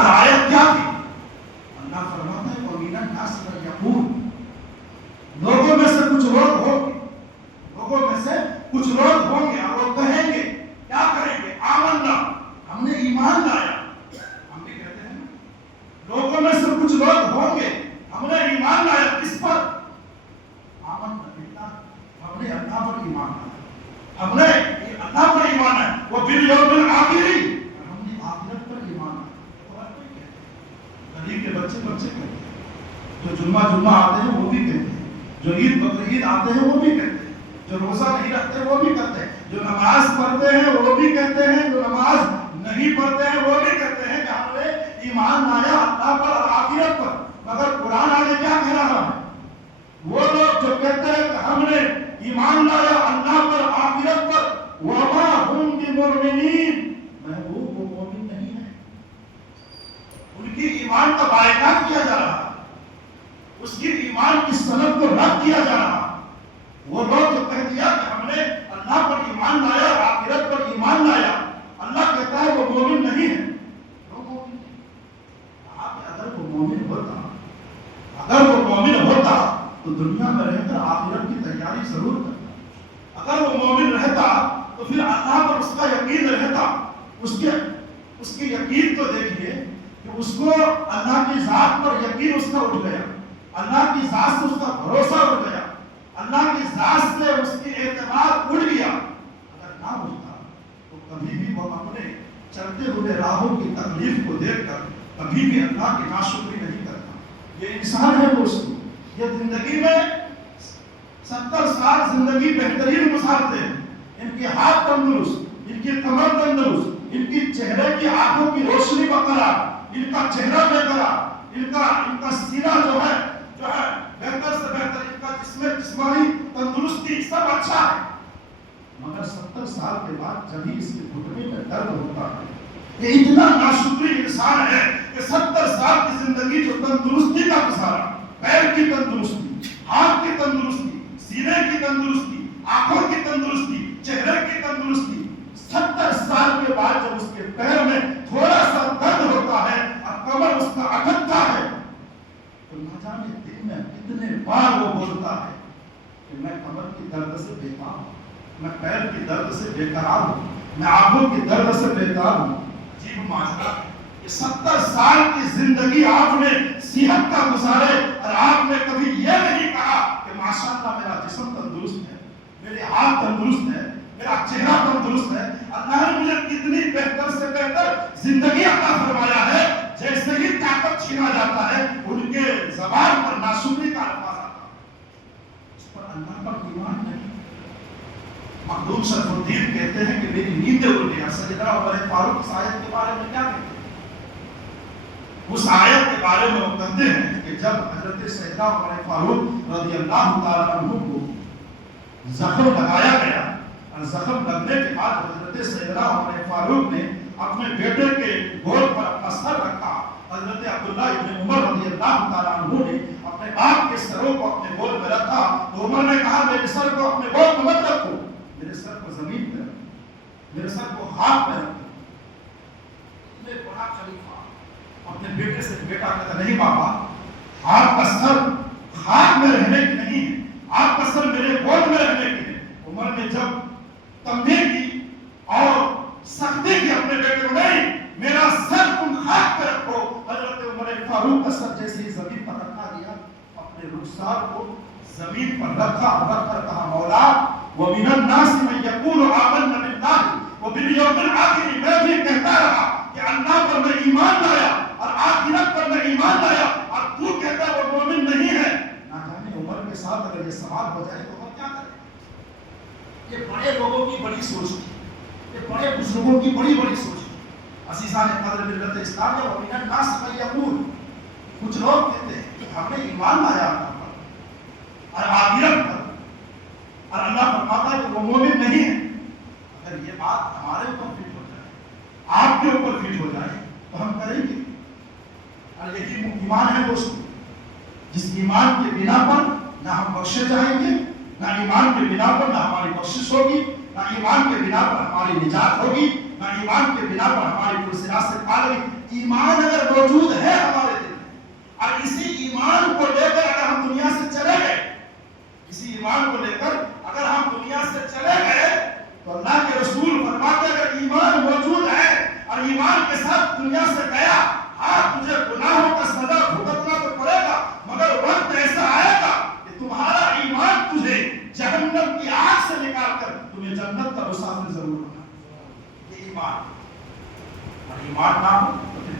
اور آیت کیا تھی؟ اللہ فرماتا ہے وَمِنَ النَّاسِ مَن يَقُولُ، لوگوں میں سے کچھ لوگ ہوں گے، لوگوں میں سے کچھ لوگ ہوں گے اور وہ کہیں گے، کیا کریں گے؟ آمنا، ہم نے ایمان لایا. ہم بھی کہتے ہیں لوگوں میں سے کچھ لوگ ہوں گے ہم نے ایمان لایا. کس پر؟ آمنا باللہ، ہم نے اللہ پر ایمان لایا، ہم نے اللہ پر ایمان لایا. وہ بالیوم الآخر، ہم نے آخرت پر ایمان لایا. غریب کے بچے کہتے ہیں، جو جمعہ آتے ہیں وہ بھی کہتے ہیں، جو عید بقرعید آتے ہیں وہ بھی کہتے ہیں، جو روزہ نہیں رکھتے وہ بھی کہتے ہیں، جو نماز پڑھتے ہیں وہ بھی کہتے ہیں، جو نماز نہیں پڑھتے ہیں وہ بھی کہتے ہیں کہ ہم نے ایمان لایا اللہ پر اور آخرت پر. مگر قرآن آگے کیا کہہ رہا ہے؟ وہ لوگ جو کہتے ہیں کہ ہم نے ایمان لایا اللہ پر آخرت پر، وما هم بمؤمنین، محبوب وہ مومن نہیں ہے. ان کی ایمان کا بائکاٹ کیا جا رہا، اس کی ایمان کی سند کو رد کیا جا رہا. وہ لوگ جو کہہ دیا کہ ہم نے اللہ پر ایمان لایا اور آخرت پر ایمان لایا، اللہ کہتا ہے وہ مومن نہیں ہے. وہ مومن نہیں. کہا کہ اگر وہ مومن ہوتا تو دنیا میں رہ کر آخرت کی تیاری ضرور کرتا. اگر وہ مومن رہتا تو پھر اللہ پر اس کا یقین رہتا. اس کے یقین کو دیکھیے کہ اس کو اللہ کی ذات پر یقین اس کا اٹھ گیا، اللہ کی ذات سے اس کا بھروسہ اٹھ گیا، اللہ کی ذات سے اس کی اعتماد اڑ گیا. اگر نہ اٹھتا تو کبھی بھی وہ اپنے چلتے ہوئے راہوں کی تکلیف کو دیکھ کر کبھی بھی اللہ کی ناشکری نہیں کرتا. یہ انسان ہے دوستو، یہ زندگی میں 70 سال زندگی بہترین گزارتے ہیں. ان کے ہاتھ تندرست، ان کی کمر تندرست، ان کی چہرے کی آنکھوں کی روشنی برقرار، ان کا چہرہ برقرار، ان کا سینہ جو ہے بہتر سے بہتر، ان کا جسمانی تندرستی سب اچھا ہے. مگر 70 سال کے بعد جب ہی اس کے گھٹنے میں درد ہوتا ہے. یہ اتنا ناشکری انسان ہے کہ 70 سال کی زندگی جو تندرستی کا گزارا، پیر کی تندرستی، ہاتھ کی تندرستی، سینے کی تندرستی، آنکھوں کی تندرستی، چہرے کی تندرستی، 70 سال کے بعد جب اس کے پیر میں تھوڑا سا درد ہوتا ہے اور کمر اس کا اٹکتا ہے تو نہ جانے دن میں کتنے بار وہ بولتا ہے کہ میں کمر کی درد سے بیکار ہوں، میں پیر کی درد سے بیقرار ہوں، میں آنکھوں کی درد سے بیکار ہوں. عجیب معاملہ. یہ 70 سال کی زندگی آپ نے صحت کا گزارے اور آپ نے کبھی یہ نہیں کہا کہ ماشاءاللہ میرا جسم تندرست ہے، میرے ہاتھ تندرست ہے، میرا چہرہ تندرست ہے، اللہ نے مجھے کتنی بہتر سے بہتر زندگی عطا فرمایا ہے. جیسے ہی طاقت چھینا جاتا ہے ان کے زبان پر ناشکری کا الفاظ آتا ہے. اس پر اللہ پر ایمان نہیں. مخدوم شرف الدین کہتے ہیں کہ میری نیندیں اڑ گئی. سیدنا عمر فاروق اس آیت کے بارے میں کیا کہتے ہیں؟ اس آیت کے بارے میں وہ کہتے ہیں کہ جب حضرت سیدنا عمر فاروق رضی اللہ تعالیٰ عنہ کو زخم لگایا گیا اور زخم لگنے کے بعد حضرت سیدنا عمر فاروق نے اپنے بیٹے کے گود پر اپنا سر رکھا. حضرت عبداللہ ابن عمر رضی اللہ تعالیٰ عنہ نے اپنے باپ کے سروں کو اپنے گود میں رکھا تو عمر نے کہا میرے سر کو اپنے گود میں مت رکھو، میرے سر کو زمین پہ رکھو، میرے سر کو خاک پہ رکھو. میں بڑا خلیفہ اپنے بیٹے سے بیٹا کہتا نہیں بابا آپ کا سر خاک میں رہنے کی نہیں ہے، آپ کا سر میرے گود میں رہنے کی ہے. عمر نے جب تنبیہ کی اور سختی کی اپنے بیٹے کو نہیں میرا سر تم خاک پہ رکھو. حضرت عمر فاروق کا سر جیسے ہی زمین پر رکھا گیا اپنے رخسار کو زمین پر رکھا اور رکھ کر کہا مولا وَمِنَ النَّاسِ مَن يَقُولُ آمَنَّا بِاللَّهِ وَبِالْيَوْمِ الْآخِرِ، میں بھی کہتا رہا کہ اللہ پر میں ایمان لایا اور آخرت پر میں ایمان لایا اور تو کہتا ہے وہ مومن نہیں ہے. نہ جانے عمر کے ساتھ اگر یہ سوال ہو جائے تو ہم کیا کریں؟ یہ بڑے لوگوں کی بڑی سوچ تھی، یہ بڑے بزرگوں کی بڑی سوچ تھی. عزیزان قدر ملت اسلام ہے وَمِنَ النَّاسِ مَن يَقُولُ، کچھ لوگ کہتے ہیں کہ ہم نے ایمان لایا اللہ پر اور آخرت پر اور اللہ فرماتا ہے کہ وہ مومن نہیں ہے. اگر یہ بات ہمارے اوپر فٹ ہو جائے، آپ کے اوپر فٹ ہو جائے تو ہم کریں گے. اور یہی ایمان ہے دوستو، جس ایمان کے بنا پر نہ ہم بخشے جائیں گے، نہ ایمان کے بنا پر نہ ہماری بخشش ہوگی، نہ ایمان کے بنا پر ہماری نجات ہوگی، نہ ایمان کے بنا پر ہماری پرسرات سے پالے. ایمان اگر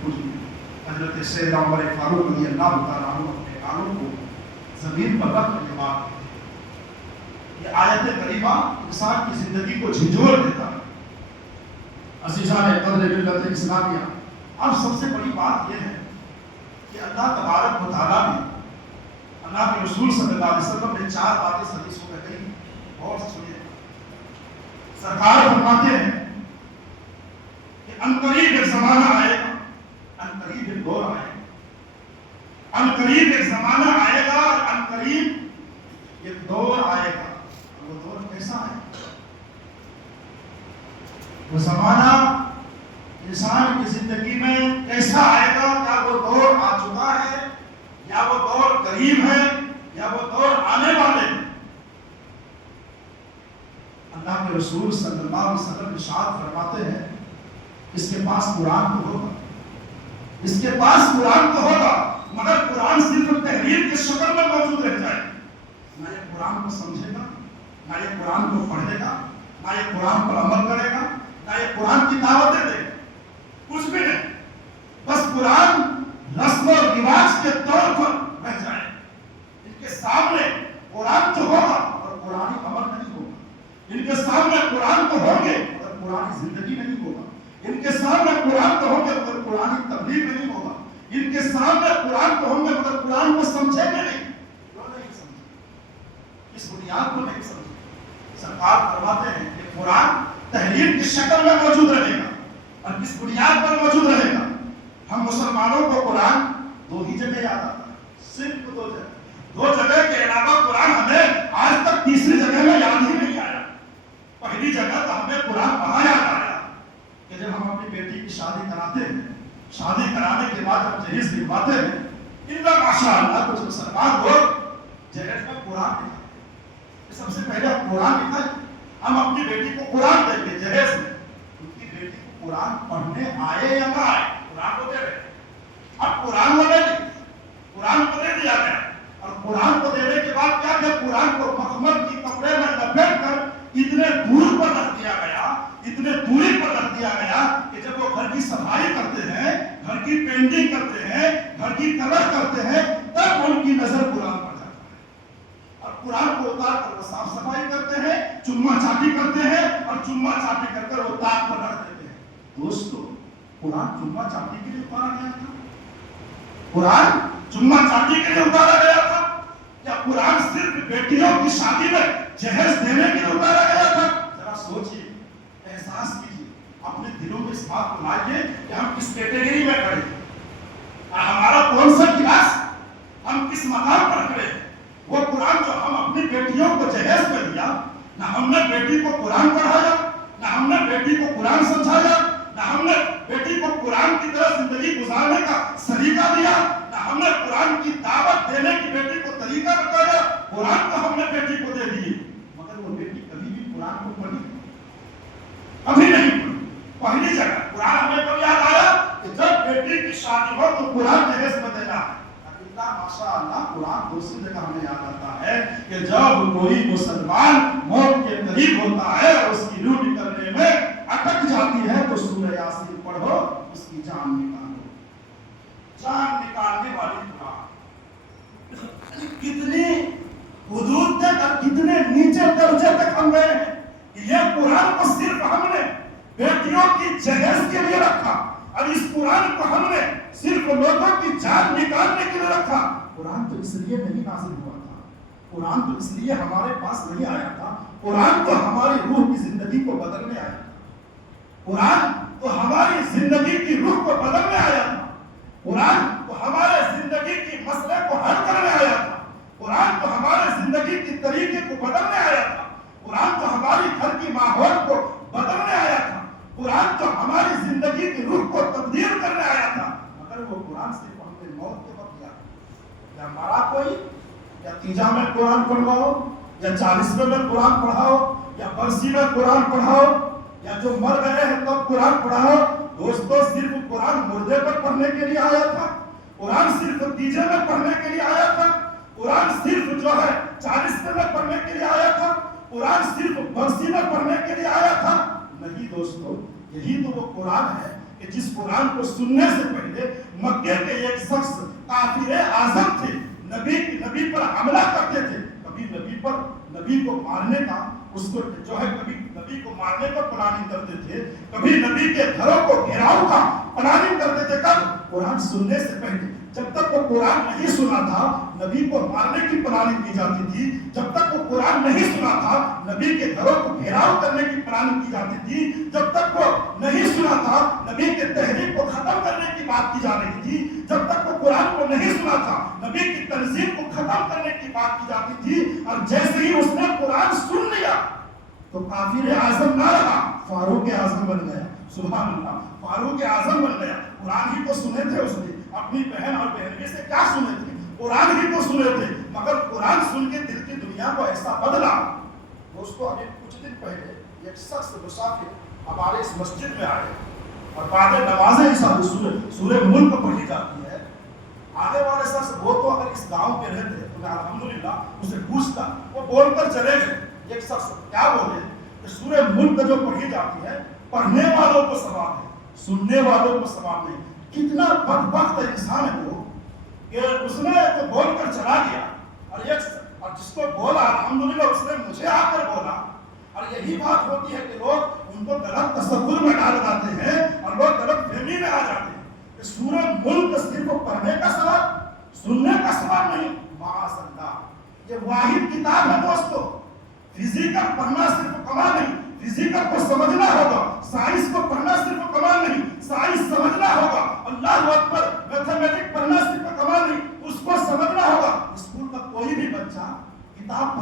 حضرت سیدنا عمر فاروق رضی اللہ تعالیٰ عنہ اپنے کانوں کو زمین پر رکھ کے بات کی۔ یہ آیت کریمہ انسان کی زندگی کو جھنجھوڑ دیتا ہے۔ عزیزان قدر ملت اسلامیہ، اب سب سے بڑی بات یہ ہے کہ اللہ تبارک و تعالیٰ نے، اللہ کے رسول صلی اللہ علیہ وسلم نے 4 باتیں حدیثوں میں کہی، اور سنیے۔ سرکار فرماتے ہیں کہ عنقریب ایک زمانہ آئے گا، عنقریب ایک دور آئے گا، عنقریب ایک زمانہ آئے گا، اور عنقریب ایک دور آئے گا۔ وہ دور کیسا ہے؟ وہ زمانہ انسان کی زندگی میں کیسا آئے گا؟ کیا وہ دور آ چکا ہے، یا وہ دور قریب ہے، یا وہ دور آنے والے ہیں؟ اللہ کے رسول صلی اللہ علیہ وسلم ارشاد فرماتے ہیں اس کے پاس قرآن تو ہوگا، اس کے پاس قرآن تو ہوگا، مگر قرآن صرف تحریر کی شکل میں موجود رہ جائے۔ نہ یہ قرآن کو سمجھے گا، نہ یہ قرآن کو پڑھے گا، نہ یہ قرآن پر عمل کرے گا، نہ یہ قرآن کی دعوتیں دے گا، کچھ بھی نہیں۔ بس قرآن رسم و رواج کے طور پر رہ جائے۔ ان کے سامنے قرآن تو ہوگا اور قرآنی عمل نہیں ہوگا، ان کے سامنے قرآن تو ہوں گے مگر قرآنی زندگی نہیں ہوگا، ان کے سامنے قرآن تو ہوں گے مگر قرآنی تبلیغ نہیں ہوگا، ان کے سامنے قرآن تو ہوں گے مگر قرآن کو سمجھیں گے نہیں۔ کیوں نہیں سمجھیں؟ اس بنیاد کو نہیں سمجھیں۔ سرکار فرماتے ہیں کہ قرآن تحریر کی شکل میں موجود رہے گا، اور کس بنیاد پر موجود رہے گا؟ ہم مسلمانوں کو قرآن 2 ہی جگہ یاد آتا ہے، صرف 2 جگہ۔ 2 جگہ کے علاوہ قرآن ہمیں آج تک تیسری جگہ میں یاد ہی نہیں آیا۔ پہلی جگہ تو ہمیں قرآن وہاں یاد آیا کہ جب ہم اپنی بیٹی کی شادی کراتے ہیں، شادی کرانے کے بعد ہم جہیز لکھواتے ہیں، الا ماشاء اللہ کچھ مسلمان لوگ جہیز میں قرآن لکھا، سب سے پہلے قرآن لکھا، ہم اپنی بیٹی کو قرآن دیں گے جہیز میں۔ ان کی بیٹی کو قرآن پڑھنے آئے یا نہ آئے، قرآن کو دے رہے۔ اب قرآن کو دے دی، قرآن کو دے دیا گیا، اور قرآن کو دینے کے بعد کیا کہ قرآن کو مخمل کی کپڑے میں لپیٹ کر اتنے دور پر رکھ دیا گیا، اتنے دوری پر رکھ دیا گیا کہ جب وہ گھر کی صفائی کرتے ہیں، گھر کی پینٹنگ کرتے ہیں، گھر کی کلر کرتے ہیں، تب ان کی نظر قرآن پر جاتا ہے، اور قرآن کو اتار کر وہ صاف صفائی کرتے ہیں، چما چاٹی کرتے ہیں، اور چما چاٹی کر کر وہ تاج پر رکھ دیتے ہیں۔ دوستو، قرآن چما چاٹی کے لیے اتارا گیا تھا؟ قرآن چما چاٹی کے لیے اتارا گیا تھا؟ یا قرآن صرف بیٹیوں کی شادی میں جہیز دینے کے لیے اتارا گیا تھا؟ ذرا سوچئے، احساس کیجئے، اپنے دلوں میں اس بات کو لائیے کہ ہم کس کیٹیگری میں کھڑے ہیں، اور ہمارا کون سا کلاس، ہم کس مقام پر کھڑے ہیں۔ وہ قرآن جو ہم اپنی بیٹیوں کو جہیز میں دیا، نہ ہم نے بیٹی کو قرآن پڑھایا، نہ ہم نے بیٹی کو قرآن سمجھایا، نہ ہم نے بیٹی کو قرآن کی طرح زندگی گزارنے کا سلیقہ دیا، نہ ہم نے قرآن کی دعوت دینے کی بیٹی کو طریقہ بتایا۔ قرآن تو ہم نے بیٹی کو دے دیے، مگر وہ بیٹی کبھی بھی قرآن کو پڑھی کبھی نہیں پڑھی۔ پہلی جگہ قرآن ہمیں کب یاد آیا کہ جب بیٹی کی شادی ہو تو قرآن جہیز میں دینا ہے۔ ماشاء اللہ قرآن دوسری جگہ ہمیں یاد آتا ہے کہ جب کوئی مسلمان موت کے قریب ہوتا ہے اور اس کی روح نکلنے میں اٹک جاتی ہے تو سورہ یاسین پڑھو، اس کی جان نکالو۔ جان نکالنے والی قرآن کتنی حدود تک اور کتنے نیچے درجے تک ہم گئے ہیں کہ یہ قرآن کو صرف ہم نے بیٹیوں کی جہیز کے لیے رکھا، اور اس قرآن کو ہم نے صرف لوگوں کی جان نکالنے کے لیے رکھا۔ قرآن تو اس لیے نہیں نازل ہوا تھا، قرآن تو اس لیے ہمارے پاس نہیں آیا تھا، قرآن تو ہماری روح کی زندگی کو بدلنے آیا تھا، قرآن تو ہماری زندگی کی روح کو بدلنے آیا تھا، قرآن تو ہمارے زندگی کی مسئلے کو حل کرنے آیا تھا، قرآن تو ہمارے زندگی کی طریقے کو بدلنے آیا تھا، قرآن تو ہماری گھر کی ماحول کو بدلنے آیا تھا، قرآن تو ہماری زندگی کی روح کو تبدیل کرنے آیا تھا۔ مگر وہ قرآن صرف ہم نے موت کے وقت یا مرا کوئی، یا تیجا میں قرآن پڑھواؤ، یا 40ویں میں قرآن پڑھاؤ، یا برسی میں قرآن پڑھاؤ، یا جو مر گئے ہیں تب قرآن پڑھاؤ۔ دوستو، صرف قرآن مردے پر پڑھنے کے لیے آیا تھا، قرآن صرف تیجے میں پڑھنے کے لیے آیا تھا، قرآن صرف جو ہے 40ویں میں پڑھنے کے لیے آیا تھا، قرآن صرف برسی میں پڑھنے کے لیے آیا تھا؟ نہیں دوستو، یہی تو وہ قرآن ہے کہ جس قرآن کو سننے سے پہلے مکے کے ایک شخص کافر اعظم تھے، نبی پر حملہ کرتے تھے، کبھی نبی کو مارنے کا اس کو جو ہے کبھی نبی کو مارنے کا پلاننگ کرتے تھے، کبھی نبی کے گھروں کو گھیراؤ کا پلاننگ کرتے تھے۔ کب؟ قرآن سننے سے پہلے۔ جب تک وہ قرآن نہیں سنا تھا نبی کو مارنے کی پلاننگ کی جاتی تھی، جب تک وہ قرآن نہیں سنا تھا نبی کے گھروں کو گھیراؤ کرنے کی پلاننگ کی جاتی تھی، جب تک وہ نہیں سنا تھا نبی کے تحریک کو ختم کرنے کی بات کی جا رہی تھی، جب تک وہ قرآن کو نہیں سنا تھا نبی کی تنظیم کو ختم کرنے کی بات کی جاتی تھی۔ اور جیسے ہی اس نے قرآن سن لیا تو کافر اعظم نہ رہا، فاروق اعظم بن گیا۔ سبحان اللہ، فاروق اعظم بن گیا۔ قرآن ہی تو سنے تھے اس نے، اپنی بہن اور بہنوئی سے کیا سنے تھے؟ قرآن ہی تو سنے تھے، مگر قرآن سن کے دل کی دنیا کو ایسا بدلا۔ دوستو ابھی کچھ دن پہلے ایک شخص مسافر ہمارے اس مسجد میں آئے اور بعد نماز عشاء سورہ ملک پڑھی جاتی ہے۔ آنے والے شخص وہ تو اگر اس گاؤں کے رہتے تو میں الحمدللہ اسے پوچھتا، وہ بول کر چلے گئے۔ ایک شخص کیا بولے کہ سورہ ملک جو پڑھی جاتی ہے پڑھنے والوں کو ثواب ہے، سننے والوں کو ثواب نہیں۔ کتنا بدبخت انسان ہے وہ کہ اس نے تو بول کر چلا گیا، اور جس کو بولا الحمدللہ اس نے مجھے آ کر بولا۔ اور یہی بات ہوتی ہے کہ لوگ ان کو غلط تصور میں ڈال جاتے ہیں اور لوگ غلط فہمی میں آ جاتے ہیں کہ سورہ ملک صرف پڑھنے کا ثواب، سننے کا ثواب نہیں۔ معاذ اللہ، یہ واحد کتاب ہے دوستو۔ فزیکل پڑھنا صرف کمال نہیں، فزیکل کو سمجھنا ہوگا، سائنس کو پڑھنا صرف کمال نہیں، سائنس سمجھنا ہوگا۔ اللہ اکبر، میتھمیٹک پڑھنا صرف کمال نہیں، اس کو سمجھنا ہوگا۔ اسکول کا کوئی بھی بچہ کتاب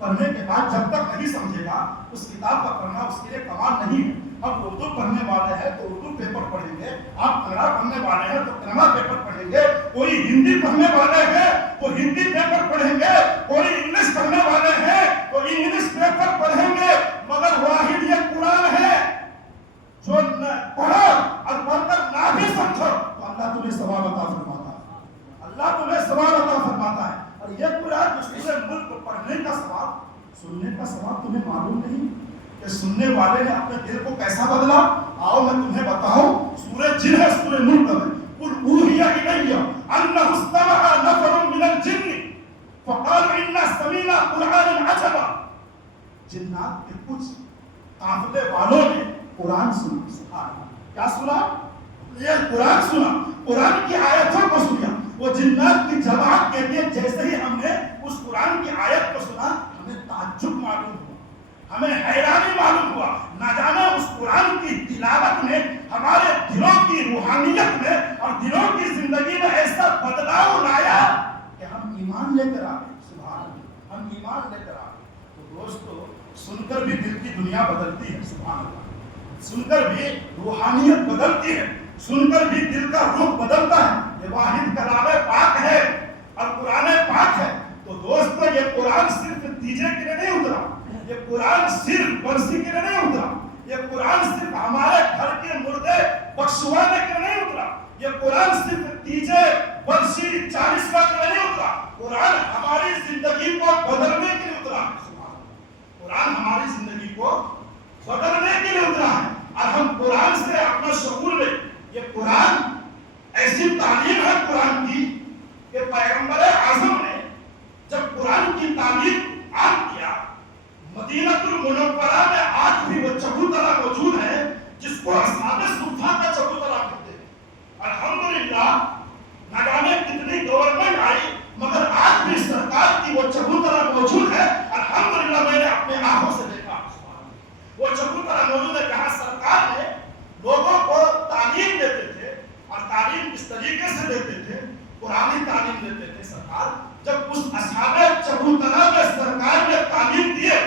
پڑھنے کے بعد جب تک نہیں سمجھے گا اس کتاب کا پڑھنا اس کے لیے کمال نہیں ہے۔ اب اردو پڑھنے والے ہیں تو اردو پیپر پڑھیں گے، آپ کنڑا پڑھنے والے ہیں تو کنڑا پیپر پڑھیں گے، کوئی ہندی پڑھنے والے ہیں تو ہندی پیپر پڑھیں گے، کوئی انگلش پڑھنے والے ہیں تو انگلش پیپر پڑھیں گے، مگر واحد یہ قرآن ہے جو پڑھو اور پڑھ کر نہ بھی سمجھو تو اللہ تمہیں ثواب عطا فرماتا ہے، اللہ تمہیں ثواب عطا فرماتا ہے۔ اور یہ قرآن جو سورہ ملک کو پڑھنے کا ثواب، سننے کا ثواب تمہیں معلوم نہیں کہ سننے والے نے اپنے دل کو کیسا بدلا؟ آؤ میں تمہیں بتاؤں، سورہ جن ہے سورہ ملک میں، قل اوحی الی انہ استمع نفر من الجن فقالوا انا سمعنا قرآنا عجبا۔ جنات کے کچھ قافلے والوں نے قرآن سنا۔ سبحان اللہ، کیا سنا؟ یہ قرآن سنا، قرآن کی آیتوں کو سنا۔ وہ جنات کی جماعت کہتے ہیں جیسے ہی ہم نے اس قرآن کی آیت کو سنا ہمیں تعجب معلوم ہوا، ہمیں حیرانی معلوم ہوا، نہ جانے اس قرآن کی تلاوت نے ہمارے دلوں کی روحانیت میں اور دلوں کی زندگی میں ایسا بدلاؤ لایا کہ ہم ایمان لے کر آ گئے۔ سبحان اللہ، ہم ایمان لے کر آ گئے۔ تو دوستو سن کر بھی دل کی دنیا بدلتی ہے، سبحان اللہ، سن کر بھی روحانیت بدلتی ہے، سن کر بھی دل کا روح بدلتا ہے۔ یہ واحد کلام پاک ہے اور قرآن پاک ہے۔ تو دوستو یہ قرآن صرف تیجے کے لیے نہیں اترا، یہ قرآن صرف برسی کے لیے نہیں اترا، یہ قرآن صرف ہمارے گھر کے مردے بخشوانے کے لیے نہیں اترا، یہ قرآن صرف تیجے برسی 40 کا کے لیے نہیں اترا، قرآن ہماری زندگی کو بدلنے کے لیے اترا ہے۔ قرآن ہماری زندگی کو بدلنے کے لیے اترا ہے اور ہم قرآن سے اپنا شعور لیں۔ یہ قرآن ایسی تعلیم ہے قرآن کی کہ پیغمبر اعظم نے جب قرآن کی تعلیم عام کیا، مدینہ المنورہ میں آج بھی وہ چبوترا موجود ہے جس کو اصحاب صفہ کا چبوترا کہتے ہیں۔ الحمدللہ نہ جانے کتنی گورنمنٹ آئی مگر آج بھی سرکار کی وہ چبوترا موجود ہے۔ الحمدللہ میں نے اپنے آنکھوں سے دیکھا، وہ چبوترا موجود ہے جہاں سرکار نے لوگوں کو تعلیم دیتے تھے اور تعلیم اس طریقے سے دیتے تھے، قرآنی تعلیم دیتے تھے سرکار۔ جب اس اصحاب چبوترا میں سرکار نے تعلیم دیے،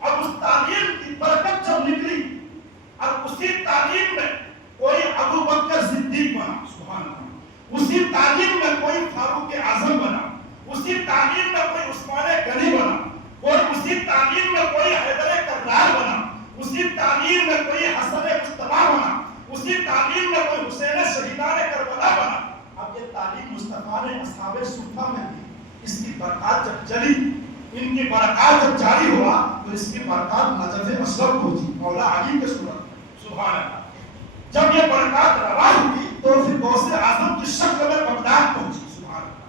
اب اس تعلیم کی برکت جب نکلی اور اسی تعلیم میں کوئی ابو بکر صدیق بنا، سبحان اللہ، اسی تعلیم میں کوئی فاروق اعظم بنا، اسی تعلیم میں کوئی عثمان غنی بنا، اور اسی تعلیم میں کوئی حیدر کرار بنا، اسی تعلیم میں کوئی حسن مصطفیٰ بنا، اسی تعلیم میں کوئی حسین شہیدان کربلا بنا۔ اب یہ تعلیم مصطفیٰ نے اصحاب صفہ میں دی، اس کی برکات جب چلی، ان کی برکات جب جاری ہوا تو اس کی برکات نجف اشرف پہنچی، مولا علی کے صورت، سبحان اللہ۔ جب یہ برکات روا ہوئی تو پھر غوث اعظم کی شکل میں بغداد پہنچی، سبحان اللہ۔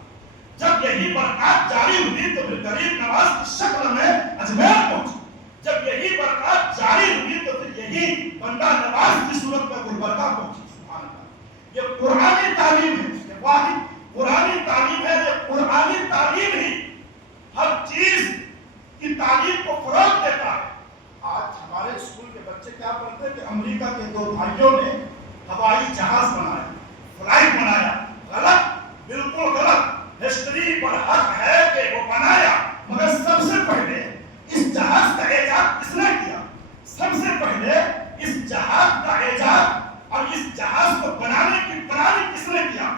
جب یہی برکات جاری ہوئی تو پھر غریب نواز کی شکل میں اجمیر پہنچی، جب یہی برکات جاری ہوئی تو پھر یہی بندہ نواز کی صورت میں گلبرگہ پہنچی، سبحان اللہ۔ یہ قرآنی تعلیم ہے، یہ واحد قرآنی تعلیم ہے، یہ قرآنی تعلیم ہی ہر چیز کی تعلیم کو فروغ دیتا ہے۔ آج ہمارے اسکول کے بچے کیا پڑھتے ہیں کہ امریکہ کے دو بھائیوں نے ہوائی جہاز بنایا، فلائٹ بنایا۔ غلط، بالکل غلط۔ ہسٹری پر حق ہے کہ وہ بنایا، مگر سب سے پہلے اس جہاز کا ایجاد کس نے کیا؟ سب سے پہلے اس جہاز کا ایجاد اور اس جہاز کو بنانے کس نے کیا؟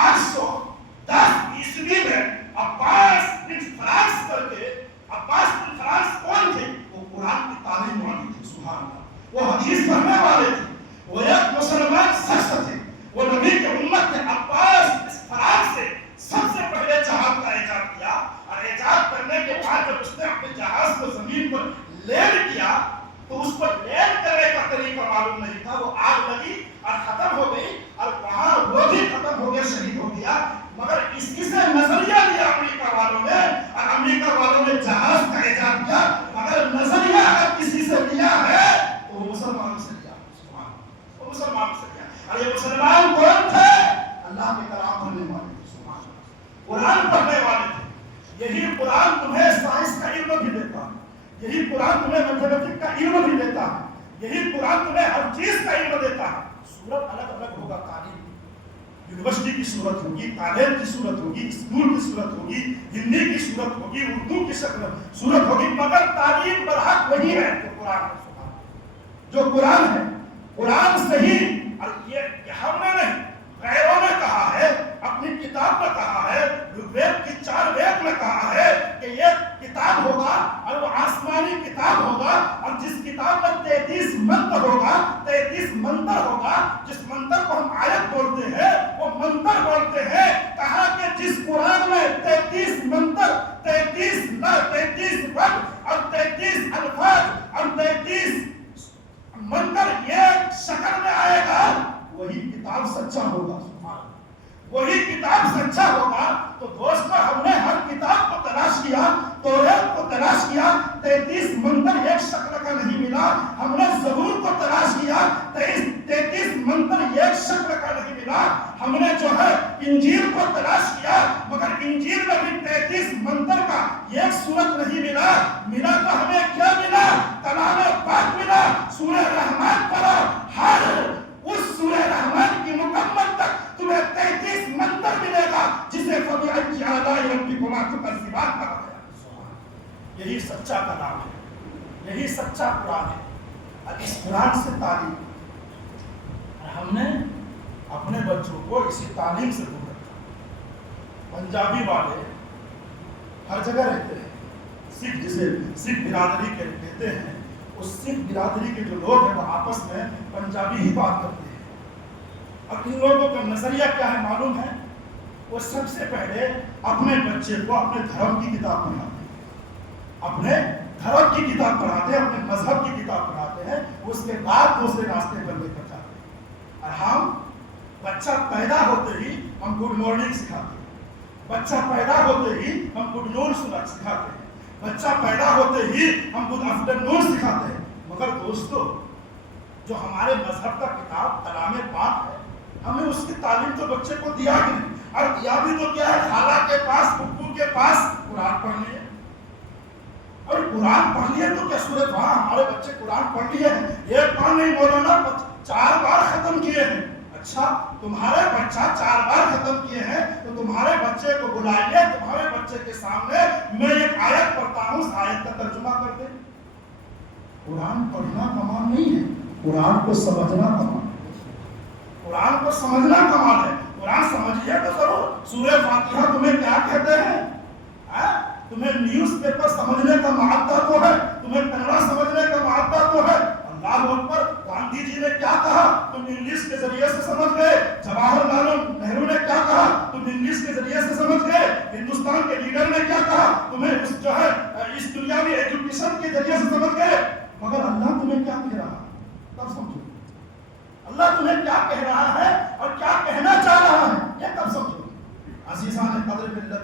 810 عیسوی میں عباس بن فرانس کر کے، عباس بن فرانس کون تھے؟ وہ قرآن کی تعلیم والی تھے، سبحان اللہ۔ وہ حدیث پڑھنے والے تھے، وہ ایک مسلمان شخص تھے۔ وہ نبی کی امت نے عباس بن فرانس سے سب سے پہلے جہاز کا ایجاد کیا، اور ایجاد کرنے کے بعد جب اس نے اپنے جہاز کو زمین پر لینڈ کیا تو اس پر لینڈ کرنے کا طریقہ معلوم نہیں تھا۔ وہ آگ لگی اور ختم ہو گئی، اور وہاں وہ بھی ختم ہو گیا، شہید ہو گیا۔ مگر اس سے نظریہ لیا امریکہ والوں نے، اور امریکہ والوں نے جہاز کا ایجاد کیا، مگر نظریہ اگر کسی سے لیا ہے تو وہ مسلمانوں سے لیا، وہ مسلمانوں سے لیا۔ اور یہ مسلمان کون تھے؟ اللہ کے کلام پڑھنے والے تھے، قرآن پڑھنے والے تھے۔ یہی قرآن تمہیں سائنس کا علم بھی دیتا ہے، یہی قرآن تمہیں میتھمیٹکس کا علم بھی دیتا ہے، یہی قرآن تمہیں ہر چیز کا علم دیتا ہے۔ صورت الگ الگ ہوگا، تعلیم یونیورسٹی کی صورت ہوگی، کالج کی صورت ہوگی، اسکول کی صورت ہوگی، ہندی کی صورت ہوگی، اردو کی صورت ہوگی، مگر تعلیم برحق وہی ہے جو قرآن ہے، جو قرآن ہے۔ قرآن صحیح، اور یہ ہم نے نہیں، غیروں نے کہا ہے، اپنی کتاب میں کہا ہے، وید کی 4 وید میں کہا ہے کہ یہ کتاب ہوگا اور وہ آسمانی کتاب ہوگا، اور جس کتاب میں 33 منتر ہوگا، 33 منتر ہوگا، جس منتر کو ہم آیت بولتے ہیں وہ منتر بولتے ہیں۔ کہا کہ جس قرآن میں 33 منتر، 33 ورڈ اور 33 الفاظ اور 33 منتر یہ شکل میں آئے گا، وہی کتاب سچا ہوگا، وہی کتاب سچا ہوگا۔ تو دوستو ہم نے ہر کتاب کو تلاش کیا، توریت کو تلاش کیا، 33 منتر ایک شکل کا نہیں ملا۔ ہم نے زبور کو تلاش کیا، 33 منتر ایک شکل کا نہیں ملا۔ ہم نے جو ہے انجیل کو تلاش کیا، مگر انجیل میں بھی 33 منتر کا ایک صورت نہیں ملا۔ ملا تو ہمیں کیا ملا؟ کلام پاک ملا۔ سورہ رحمان پڑھو، ہر اس سورہ رحمان کی مکمل تک تمہیں 33 منتر ملے گا، جسے فَبِأَيِّ آلَاءِ رَبِّكُمَا تُكَذِّبَانِ کہا گیا۔ یہی سچا کلام ہے، یہی سچا قرآن ہے، اور اس قرآن سے تعلیم، اور ہم نے اپنے بچوں کو اسی تعلیم سے دور رکھا۔ پنجابی والے ہر جگہ رہتے ہیں، سکھ جسے سکھ برادری کہتے ہیں، اس سکھ برادری کے جو لوگ ہیں وہ آپس میں پنجابی ہی بات کرتے ہیں، اور ان لوگوں کا نظریہ کیا ہے معلوم ہے؟ وہ سب سے پہلے اپنے بچے کو اپنے دھرم کی کتاب پڑھاتے ہیں، اپنے دھرم کی کتاب پڑھاتے ہیں، اپنے مذہب کی کتاب پڑھاتے ہیں، اس کے بعد دوسرے راستے پر لے کر جاتے ہیں۔ اور ہم بچہ پیدا ہوتے ہی ہم گڈ مارننگ سکھاتے ہیں، بچہ پیدا ہوتے ہی ہم گڈ نون سکھاتے ہیں، بچہ پیدا ہوتے ہی ہم گڈ آفٹر نون سکھاتے ہیں۔ مگر دوستو جو ہمارے مذہب کا کتاب کلام پاک ہے، ہمیں اس کی تعلیم تو بچے کو دیا ہی نہیں، اور دیا بھی تو کیا ہے؟ خالہ کے پاس، پھپھو کے پاس قرآن پڑھ لیے، اور قرآن پڑھ لیے تو کیا صورت؟ وہاں ہمارے بچے قرآن پڑھ لیے ہیں، ایک بار نہیں مولانا 4 بار ختم کیے ہیں۔ اچھا تمہارے بچہ 4 بار ختم کیے ہیں تو تمہارے بچے کو بلائیے، تمہارے بچے کے سامنے میں ایک آیت پڑھتا ہوں، اس آیت کا ترجمہ کر دیں۔ قرآن پڑھنا کمال نہیں ہے، قرآن کو سمجھنا کمال ہے، قرآن کو سمجھنا کمال ہے۔ قرآن سمجھیے تو ضرور، سورہ فاتحہ تمہیں کیا کہتے ہیں؟ تمہیں نیوز پیپر سمجھنے کا معدہ تو ہے، تمہیں کنڑا سمجھنے کا معدہ تو ہے۔ اللہ اکبر، گاندھی جی نے کیا کہا تم انگلش کے ذریعے سے سمجھ گئے، جواہر لال نہرو نے کیا کہا تم انگلش کے ذریعے سے سمجھ گئے، ہندوستان کے لیڈر نے کیا کہا تمہیں اس دنیاوی ایجوکیشن کے ذریعے سے سمجھ گئے۔ مگر اللہ تمہیں کیا کہہ رہا تب سمجھو، اللہ تمہیں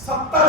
70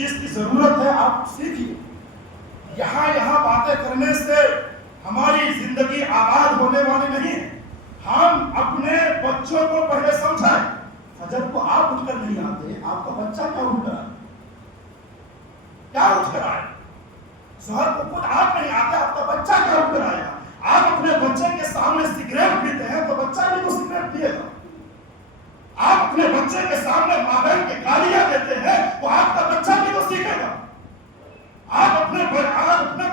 چیز کی ضرورت ہے آپ سیکھیے. یہاں باتیں کرنے سے ہماری زندگی آباد ہونے والی نہیں ہے. ہم اپنے بچوں کو پہلے سمجھائیں. فجر کو آپ اٹھ کر نہیں آتے, آپ کا بچہ کیا اٹھ کر آئے, کیا اٹھ کر آئے. ظہر کو خود آپ نہیں آتے, آپ کا بچہ کیا اٹھ کر آئے گا. آپ اپنے بچے کے سامنے سگریٹ پیتے ہیں تو بچہ بھی تو سگریٹ پیے گا. آپ اپنے بچے کے سامنے ماں بہن کے گالیاں دیتے ہیں تو آپ کا بچہ بھی تو سیکھے گا. آپ اپنے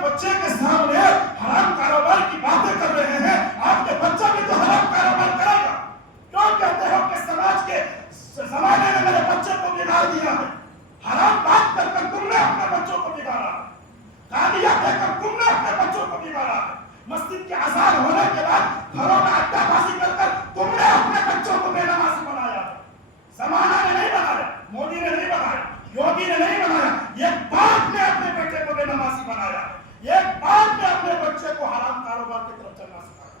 بچے کے سامنے حرام کاروبار کی باتیں کر رہے ہیں, آپ کے بچہ بھی تو حرام کاروبار کرے گا. کیوں کہتے ہو کہ سماج کے زمانے نے میرے بچے کو بگاڑ دیا ہے. حرام بات کر کر تم نے اپنے بچوں کو بگاڑا ہے. گالیاں دے کر تم نے اپنے بچوں کو بگاڑا ہے. مسجد کے آزاد ہونے کے بعد گھروں میں اڈا بازی کر کر تم نے اپنے بچوں کو بے نمازی بنایا ہے. زمانہ نے نہیں بنایا, مودی نے نہیں بنایا, یوگی نے نہیں بنایا, یہ باپ نے اپنے بیٹے کو بے نمازی بنایا ہے. یہ باپ نے اپنے بچے کو حرام کاروبار کی طرف چلنا سکھایا.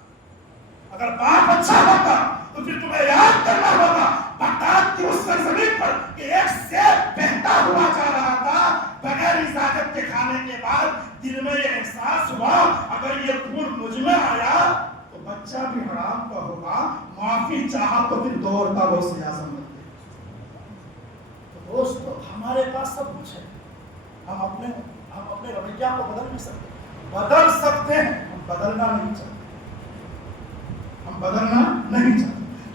اگر باپ اچھا ہوتا تو پھر تمہیں یاد کرنا ہوگا بغداد کی اس سرزمین پر کہ ایک سیب بہتا ہوا جا رہا تھا بغیر اجازت کے کھانے کے بعد. دل میں یہ احساس ہوا اگر یہ خون مجھ میں آیا تو بچہ بھی حرام کا ہوگا. معافی چاہا تو پھر دور کا وہ سیاست بن گیا. تو دوستو ہمارے پاس سب کچھ ہے. ہم اپنے رویہ کو بدل نہیں سکتے. بدل سکتے ہیں, ہم بدلنا نہیں چاہتے.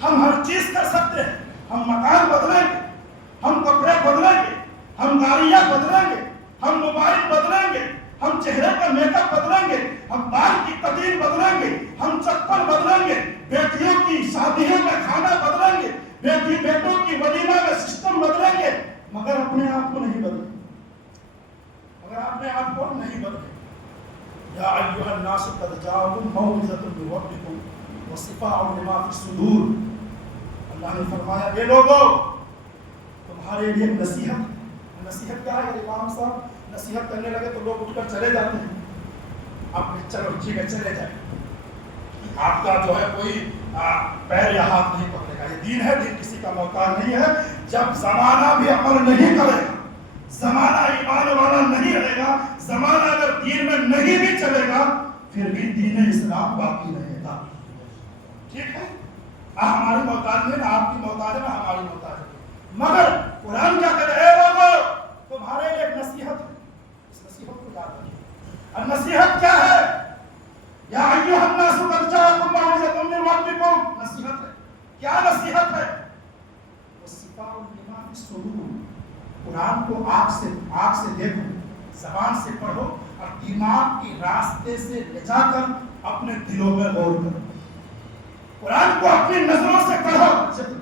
ہم ہر چیز کر سکتے ہیں. ہم مکان بدلیں گے, ہم کپڑے بدلیں گے, ہم گاڑیاں بدلیں گے, ہم موبائل بدلیں گے, ہم چہرے کا میک اپ بدلیں گے, ہم بال کی کٹنگ بدلیں گے, ہم چپل بدلیں گے, بیٹیوں کی شادیوں میں کھانا بدلیں گے, بیٹوں کی ولیمہ میں سسٹم بدلیں گے, مگر اپنے آپ کو نہیں بدلیں. یا ایھا الناس قد جاءکم موعظۃ من ربکم وشفاء لما فی الصدور. اللہ نے فرمایا اے لوگو تمہارے لیے نصیحت کیا ہے. امام صاحب نصیحت کرنے لگے تو لوگ اٹھ کر چلے جاتے ہیں. آپ چلو ٹھیک ہے چلے جائیں, آپ کا جو ہے کوئی پیر یا ہاتھ نہیں پکڑے گا. یہ دین ہے, دین کسی کا محتاج نہیں ہے. جب زمانہ بھی عمل نہیں کرے گا, زمانہ ایمان والا نہیں رہے گا, زمانہ اگر دین میں نہیں بھی چلے گا پھر بھی دین اسلام باقی رہے گا. ٹھیک ہے, ہماری محتاج نہیں, آپ کی محتاج ہے, ہماری محتاج ہے. مگر قرآن کیا کہتا ہے, اے لوگو تمہارے لیے ایک نصیحت ہے. اس نصیحت کو یاد رکھیے. اور نصیحت کیا ہے؟ یا ایھا الناس قد جاءکم موعظۃ من ربکم. نصیحت ہے. کیا نصیحت ہے؟ وشفاء لما فی الصدور. قرآن کو آنکھ سے دیکھو, زبان سے پڑھو اور دماغ کی راستے سے لے جا کر اپنے دلوں میں غور کرو. قرآن کو اپنی نظروں سے پڑھو,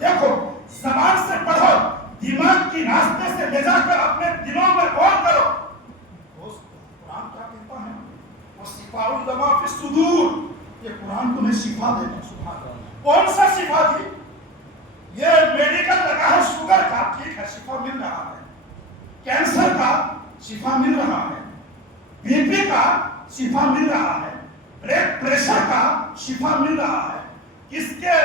دیکھو, زبان سے پڑھو, دماغ کی راستے سے لے جا کر اپنے دلوں میں غور کرو. قرآن کیا کہتا ہے؟ وشفاء لما فی الصدور. یہ قرآن تمہیں شفا دے گا. سبحان اللہ. کون سا شفا دی؟ یہ میڈیکل لگا ہے شوگر کا, ٹھیک ہے شفا مل رہا ہے. کینسر کا شفا مل رہا ہے, بی پی کا شفا مل رہا ہے, بلڈ پریشر کا شفا مل رہا ہے. کس کے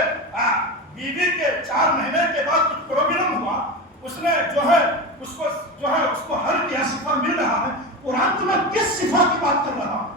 بیوی کے 4 مہینے کے بعد کچھ پرابلم ہوا, اس نے جو ہے اس کو حل کیا, شفا مل رہا ہے. قرآن تمہیں کس شفا کی بات کر رہا ہے؟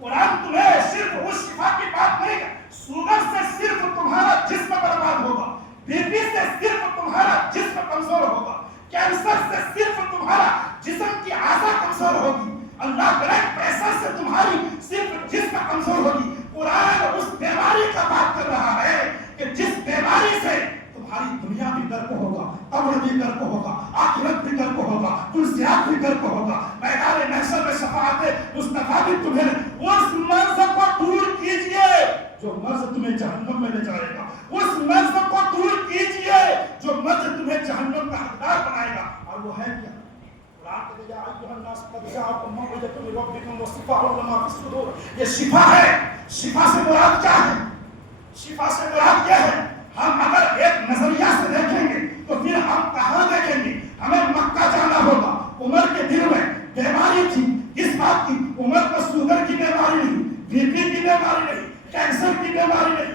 قرآن تمہیں صرف اس شفا کی بات نہیں ہے. شوگر سے صرف تمہارا جسم برباد ہوگا, بی پی سے صرف تمہارا جسم کمزور ہوگا, کینسر سے صرف تمہارا جسم کی اعضاء کمزور ہوگی, اللہ بلڈ پریشر سے تمہاری صرف جسم کمزور ہوگی. قرآن اس بیماری کا بات کر رہا ہے کہ جس بیماری سے تمہاری دنیا بھی درک ہوگا, قبر بھی درک ہوگا, آخرت بھی درک ہوگا, کلسیات بھی درک ہوگا, میدان محشر میں شفاعت مصطفیٰ بھی تمہیں. اس مرض کو دور کیجئے جو مرض تمہیں جہنم میں لے جائے گا. اس مرض کو دور کیجئے جو مرض تمہیں جہنم کا حقدار بنائے گا. اور وہ ہے کیا؟ قرآن کہتا ہے یا ایھا الناس قد جاءکم موعظۃ من ربکم وشفاء لما فی الصدور. یہ شفا ہے. شفا سے مراد کیا ہے؟ شفا سے مراد کیا ہے؟ ہم اگر ایک نظریہ سے دیکھیں گے تو پھر ہم کہاں دیکھیں گے؟ ہمیں مکہ جانا ہوگا. عمر کے دل میں بیماری تھی, کس بات کی؟ عمر کو شوگر کی بیماری نہیں, بی پی کی بیماری نہیں, کینسر کی بیماری نہیں,